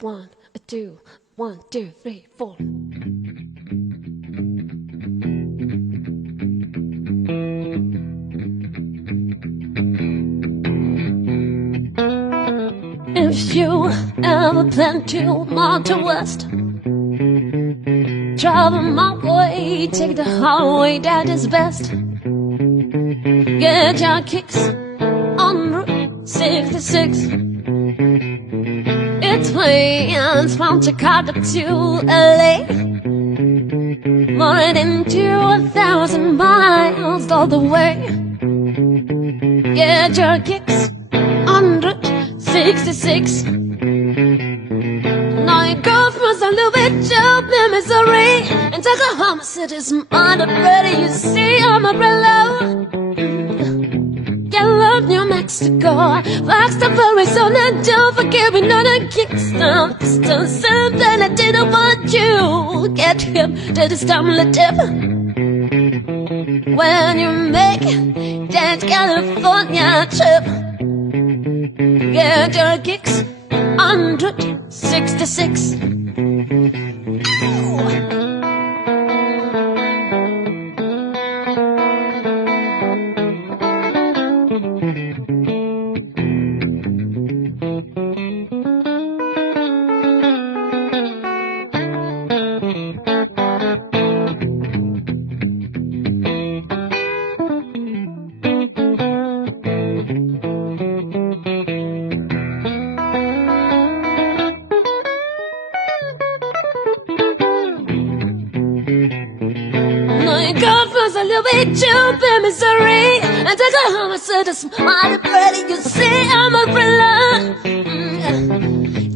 1, 2, 1, 2, 3, 4. If you ever plan to Mountain West, travel my way, take the highway, that is best. Get your kicks on Route 66. It's plains from Chicago to LA, more than 2,000 miles all the way. Get your kicks on Route 66. Now you go from St. Louis to Missouri, and Oklahoma City's mighty pretty. You see I'm a umbrella. Love New Mexico, Flagstaff, Arizona. Don't forget we know the Kingston. Still something I didn't want you. Get hip to the stumble tip. When you make that California trip, get your kicks on Route 66. St. Louis to Missouri, and Oklahoma City's mighty pretty. You see I'm a thriller.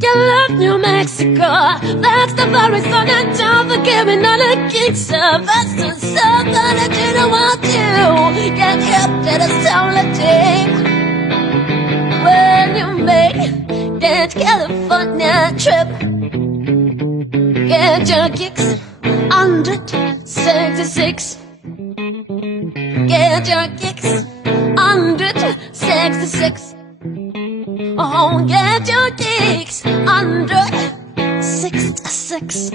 You love New Mexico, Flagstaff, Arizona. Don't forget me, not a Kingston. That's the stuff that I didn't want you. Get hip to the summer team. When you make that California trip, get your kicks on Route 66. Get your kicks on Route 66. Oh, get your kicks on Route 66.